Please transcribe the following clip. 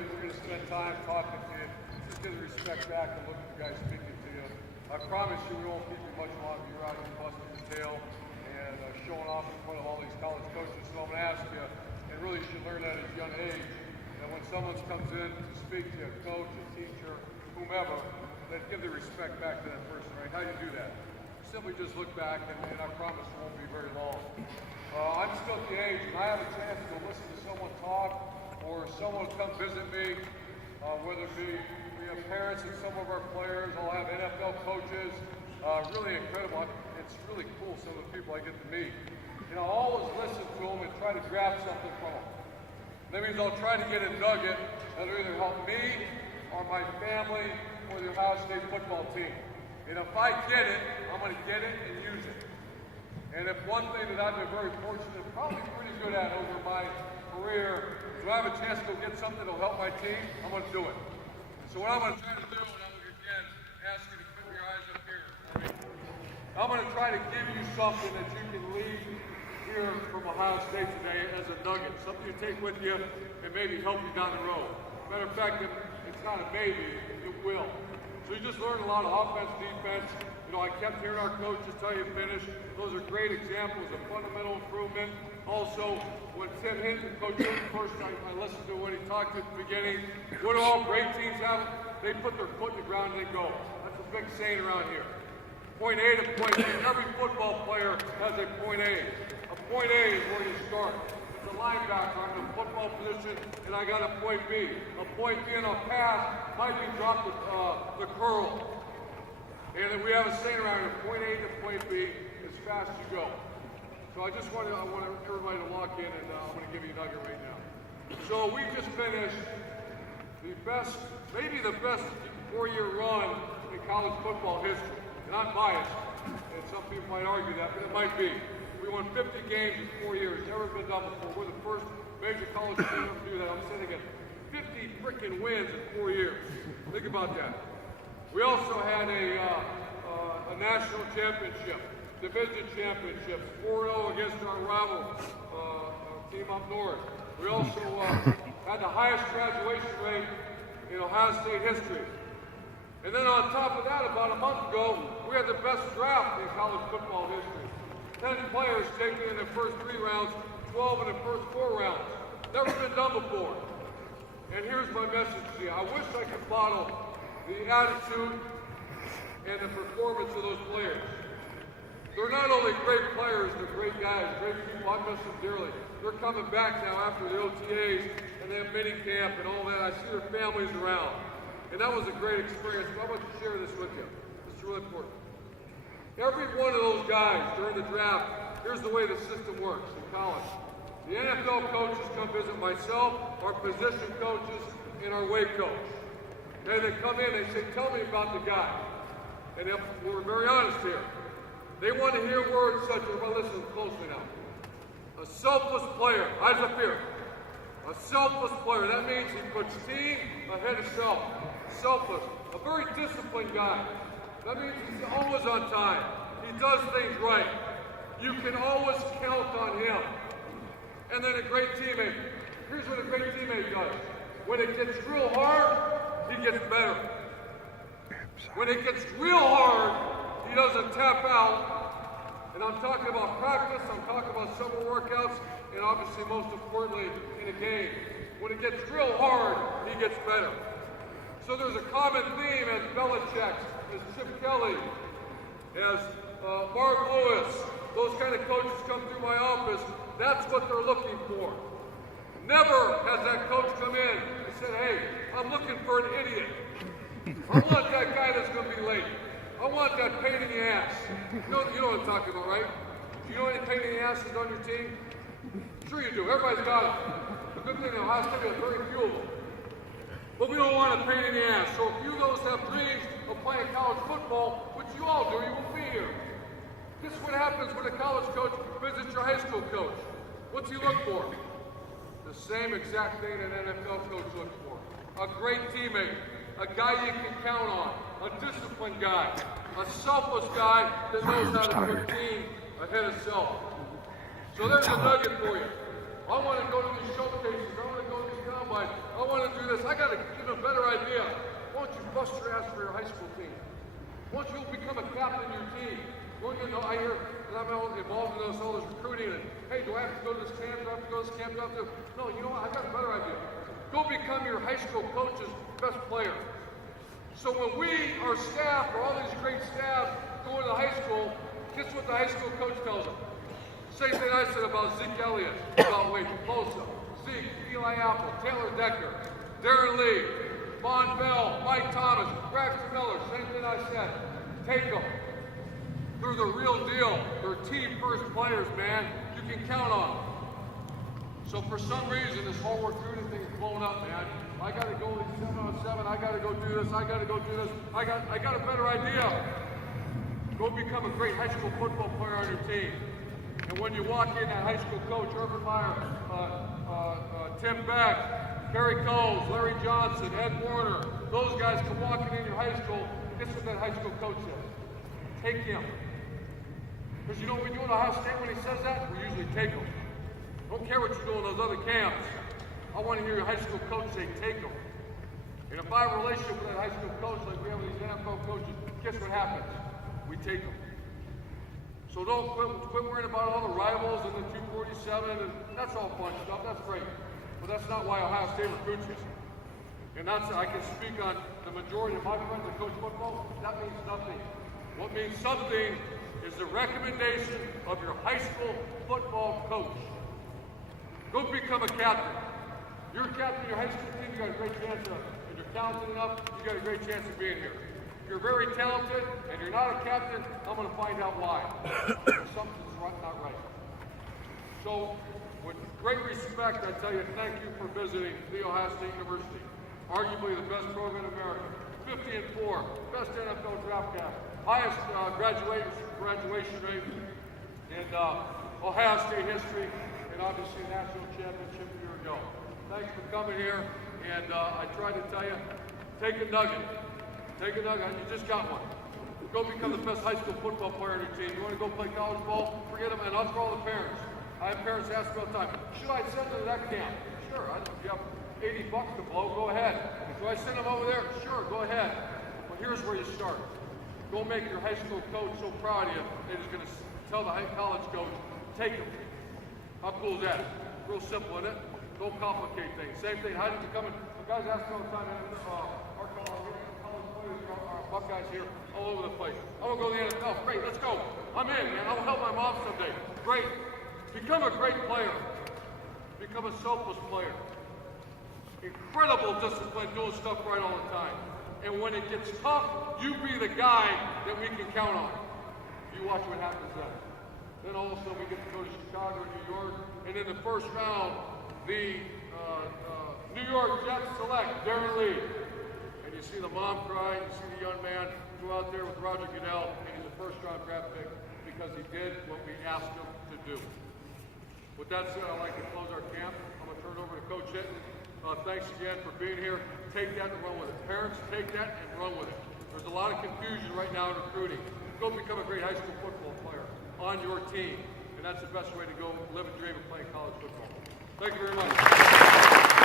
we're going to spend time talking to you. Just get the respect back and look at the guys speaking to you. I promise you we won't keep you much longer. You're out here busting your tail and showing off in front of all these college coaches. So I'm going to ask you, and really you should learn that at a young age, that when someone comes in to speak to a coach, a teacher, whomever, that give the respect back to that person, right? How do you do that? Simply just look back, and I promise it won't be very long. I'm still at the age, and I have a chance to listen to someone talk, or someone come visit me, whether it be we have parents and some of our players, I'll have NFL coaches, really incredible. It's really cool, some of the people I get to meet. And I'll always listen to them and try to grab something from them. That means I'll try to get a nugget that'll either help me, or my family, or the Ohio State football team. And if I get it, I'm going to get it and use it. And if one thing that I've been very fortunate, probably pretty good at over my career, is if I have a chance to go get something that'll help my team, I'm going to do it. So what I'm going to try to do, and I'm going to again ask you to put your eyes up here for me, I'm going to try to give you something that you can leave here from Ohio State today as a nugget, something you take with you and maybe help you down the road. Matter of fact, it's not a maybe, it will. So you just learned a lot of offense, defense. You know, I kept hearing our coaches tell you finish. Those are great examples of fundamental improvement. Also, when Tim Hinton, Coach Hinton first, I listened to when he talked at the beginning. What do all great teams have? They put their foot in the ground and they go. That's a big saying around here. Point A to point B. Every football player has a point A. A point A is where you start. It's a linebacker. I'm in a football position, and I got a point B. A point B in a pass might be dropped the curl. And then we have a saying around here, point A to point B, as fast as you go. So I want everybody to lock in, and I'm going to give you a nugget right now. So we just finished the best, maybe the best 4-year run in college football history. And I'm biased, and some people might argue that, but it might be. We won 50 games in 4 years, never been done before. We're the first major college team to do that. I'm sitting at 50 freaking wins in 4 years. Think about that. We also had a national championship, division championships, 4-0 against our rival team up north. We also had the highest graduation rate in Ohio State history. And then on top of that, about a month ago, we had the best draft in college football history. 10 players taken in the first 3 rounds, 12 in the first 4 rounds. Never been done before. And here's my message to you. I wish I could bottle the attitude and the performance of those players. They're not only great players, they're great guys, great people. I miss them dearly. They're coming back now after the OTAs and they have mini camp and all that. I see their families around. And that was a great experience. But I want to share this with you. This is really important. Every one of those guys during the draft, here's the way the system works in college. The NFL coaches come visit myself, our position coaches, and our weight coach. And they come in and they say, tell me about the guy. And we're very honest here. They want to hear words such as, well, listen closely now. A selfless player, eyes up here. A selfless player, that means he puts team ahead of self. Selfless, a very disciplined guy. That means he's always on time. He does things right. You can always count on him. And then a great teammate. Here's what a great teammate does. When it gets real hard, he gets better. When it gets real hard, he doesn't tap out. And I'm talking about practice, I'm talking about summer workouts, and obviously most importantly, in a game. When it gets real hard, he gets better. So there's a common theme as Belichick, as Chip Kelly, as Mark Lewis, those kind of coaches come through my office. That's what they're looking for. Never has that coach come in and said, hey, I'm looking for an idiot. I want that guy that's going to be late. I want that pain in the ass. You know what I'm talking about, right? Do you know any pain in the asses on your team? Sure you do. Everybody's got them. The good thing in Ohio State is very few of them. But we don't want a pain in the ass. So if you those have dreams of playing college football, which you all do, you will be here. This is what happens when a college coach visits your high school coach. What's he look for? The same exact thing an NFL coach looks for. A great teammate. A guy you can count on. A disciplined guy. A selfless guy that knows how to put team ahead of self. So there's a nugget for you. I want to go to these showcases. I want to go to these combines. I want to do this. captain your team. Don't you know, I hear, and I'm involved in all this recruiting, and hey, do I have to go to this camp? Do I have to go to this camp? Do I have to? No, you know what? I've got a better idea. Go become your high school coach's best player. So when we, our staff, or all these great staff, go into high school, guess what the high school coach tells them? Same thing I said about Zeke Elliott, about Wade Bosa, Zeke, Eli Apple, Taylor Decker, Darren Lee, Von Bell, Mike Thomas, Braxton Miller, same thing I said. Take them. They're the real deal. They're team first players, man. You can count on them. So for some reason, this whole recruiting thing is blowing up, man. I got to go 7-on-7. I got to go do this. I got to go do this. I got a better idea. Go become a great high school football player on your team. And when you walk in, that high school coach, Urban Meyer, Tim Beck, Kerry Coles, Larry Johnson, Ed Warner, those guys come walking in your high school. Guess what that high school coach says? Take him. Because you know what we do at Ohio State when he says that? We usually take him. Don't care what you do in those other camps. I want to hear your high school coach say, take him. And if I have a relationship with that high school coach like we have with these NFL coaches, guess what happens? We take them. So don't quit worrying about all the rivals and the 247, and that's all fun stuff. That's great. But that's not why Ohio State recruits you. And that's, I can speak on the majority of my friends that coach football. That means nothing. What means something is the recommendation of your high school football coach. Go become a captain. You're a captain of your high school team, you got a great chance of, if you're talented enough, you got a great chance of being here. If you're very talented and you're not a captain, I'm going to find out why. Something's not right. So, with great respect, I tell you thank you for visiting The Ohio State University. Arguably the best program in America. 50-4, best NFL draft class, highest graduation rate in Ohio State history, and obviously a national championship a year ago. Thanks for coming here, and I tried to tell you, take a nugget. Take a nugget, you just got one. Go become the best high school football player on your team. You want to go play college ball? Forget them, and I'll call the parents. I have parents ask me all the time, should I send them to that camp? Sure, if you have $80 to blow, go ahead. Do I send them over there? Sure, go ahead. But here's where you start. Go make your high school coach so proud of you that he's going to tell the college coach, take him. How cool is that? Real simple, isn't it? Don't complicate things. Same thing, how did you come in? The guys ask me all the time, our college players, our Buckeyes here, all over the place. I want to go to the NFL. Great, let's go. I'm in, man. I will help my mom someday. Great. Become a great player. Become a selfless player. Incredible discipline, doing stuff right all the time. And when it gets tough, you be the guy that we can count on. You watch what happens then. Then all of a sudden we get to go to Chicago, New York, and in the first round, the New York Jets select Darren Lee. And you see the mom cry, you see the young man go out there with Roger Goodell, and he's a first-round draft pick because he did what we asked him to do. With that said, I'd like to close our camp. I'm going to turn it over to Coach Hinton. Thanks again for being here. Take that and run with it. Parents, take that and run with it. There's a lot of confusion right now in recruiting. Go become a great high school football player on your team. And that's the best way to go live a dream of playing college football. Thank you very much.